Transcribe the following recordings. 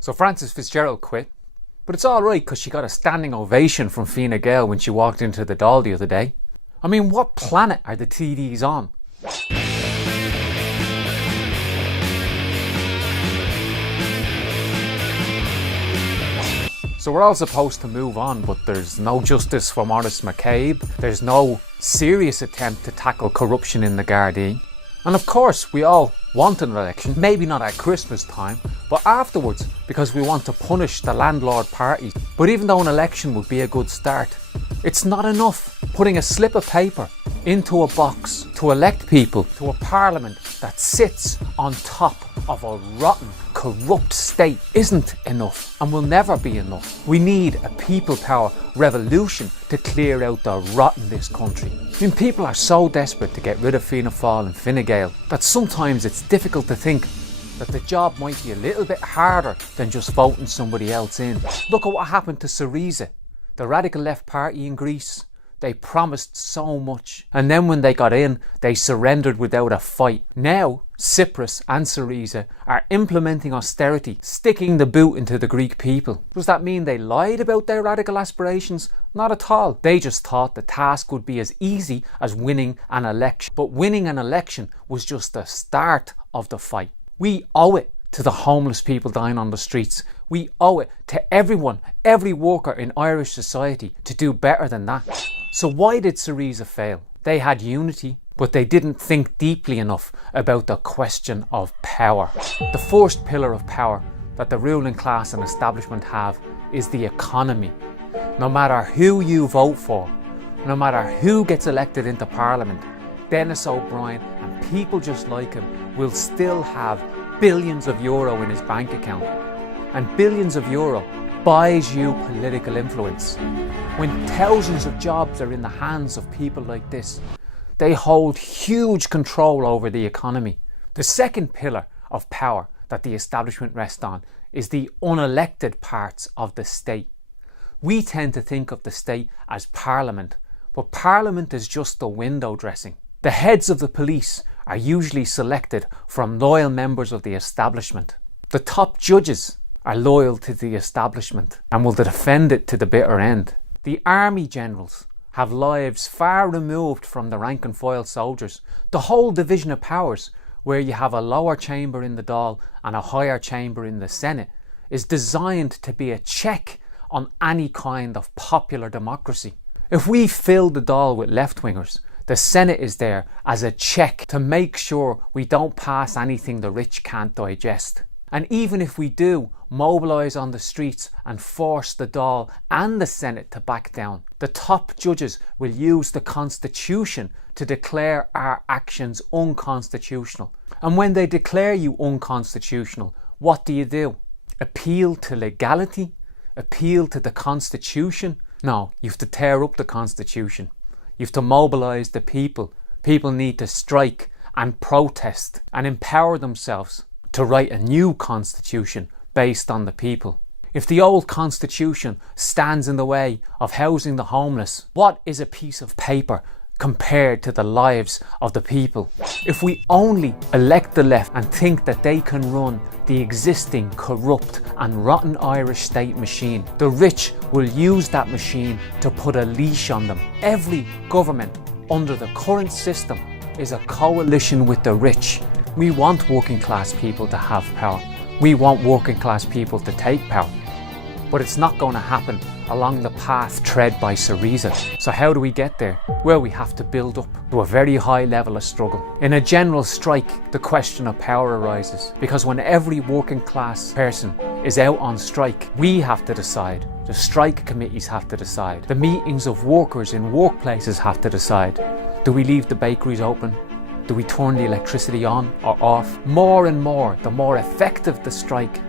So Frances Fitzgerald quit, but it's alright because she got a standing ovation from Fine Gael when she walked into the Dáil the other day. I mean, what planet are the TDs on? So we're all supposed to move on, but there's no justice for Maurice McCabe. There's no serious attempt to tackle corruption in the Gardaí. And of course, we all want an election, maybe not at Christmas time, but afterwards, because we want to punish the landlord parties. But even though an election would be a good start, it's not enough putting a slip of paper into a box to elect people to a parliament that sits on top of a rotten, corrupt state isn't enough and will never be enough. We need a people power revolution to clear out the rot in this country. I mean, people are so desperate to get rid of Fianna Fáil and Fine Gael that sometimes it's difficult to think that the job might be a little bit harder than just voting somebody else in. Look at what happened to Syriza, the radical left party in Greece. They promised so much, and then when they got in, they surrendered without a fight. Now, Tsipras and Syriza are implementing austerity, sticking the boot into the Greek people. Does that mean they lied about their radical aspirations? Not at all. They just thought the task would be as easy as winning an election. But winning an election was just the start of the fight. We owe it to the homeless people dying on the streets. We owe it to everyone, every worker in Irish society to do better than that. So why did Syriza fail? They had unity, but they didn't think deeply enough about the question of power. The first pillar of power that the ruling class and establishment have is the economy. No matter who you vote for, no matter who gets elected into Parliament, Denis O'Brien and people just like him will still have billions of euro in his bank account. And billions of euro buys you political influence. When thousands of jobs are in the hands of people like this, they hold huge control over the economy. The second pillar of power that the establishment rests on is the unelected parts of the state. We tend to think of the state as Parliament, but Parliament is just the window dressing. The heads of the police are usually selected from loyal members of the establishment. The top judges are loyal to the establishment and will defend it to the bitter end. The army generals have lives far removed from the rank and file soldiers. The whole division of powers, where you have a lower chamber in the Dáil and a higher chamber in the Senate, is designed to be a check on any kind of popular democracy. If we fill the Dáil with left-wingers, the Senate is there as a check to make sure we don't pass anything the rich can't digest. And even if we do mobilise on the streets and force the Dáil and the Senate to back down, the top judges will use the Constitution to declare our actions unconstitutional. And when they declare you unconstitutional, what do? Appeal to legality? Appeal to the Constitution? No, you have to tear up the Constitution. You have to mobilise the people. People need to strike and protest and empower themselves to write a new constitution based on the people. If the old constitution stands in the way of housing the homeless, what is a piece of paper compared to the lives of the people? If we only elect the left and think that they can run the existing corrupt and rotten Irish state machine, the rich will use that machine to put a leash on them. Every government under the current system is a coalition with the rich. We want working class people to have power. We want working class people to take power. But it's not going to happen along the path tread by Syriza. So how do we get there? Well, we have to build up to a very high level of struggle. In a general strike, the question of power arises, because when every working class person is out on strike, we have to decide. The strike committees have to decide. The meetings of workers in workplaces have to decide. Do we leave the bakeries open? Do we turn the electricity on or off? More and more, the more effective the strike,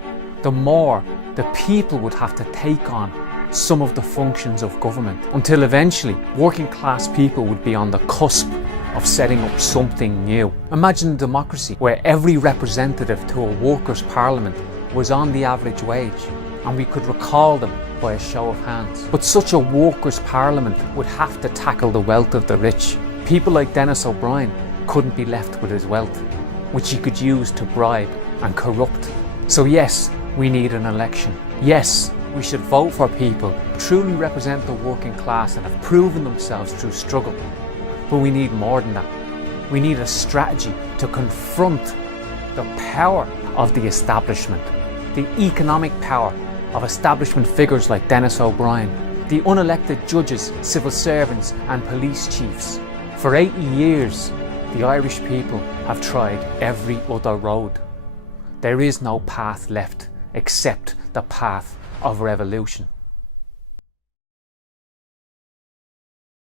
the more the people would have to take on some of the functions of government, until eventually working class people would be on the cusp of setting up something new. Imagine a democracy where every representative to a workers' parliament was on the average wage, and we could recall them by a show of hands. But such a workers' parliament would have to tackle the wealth of the rich. People like Denis O'Brien couldn't be left with his wealth, which he could use to bribe and corrupt. So yes, We need an election. Yes, we should vote for people who truly represent the working class and have proven themselves through struggle. But we need more than that. We need a strategy to confront the power of the establishment, the economic power of establishment figures like Denis O'Brien, the unelected judges, civil servants and police chiefs. For 80 years, the Irish people have tried every other road. There is no path left except the path of revolution.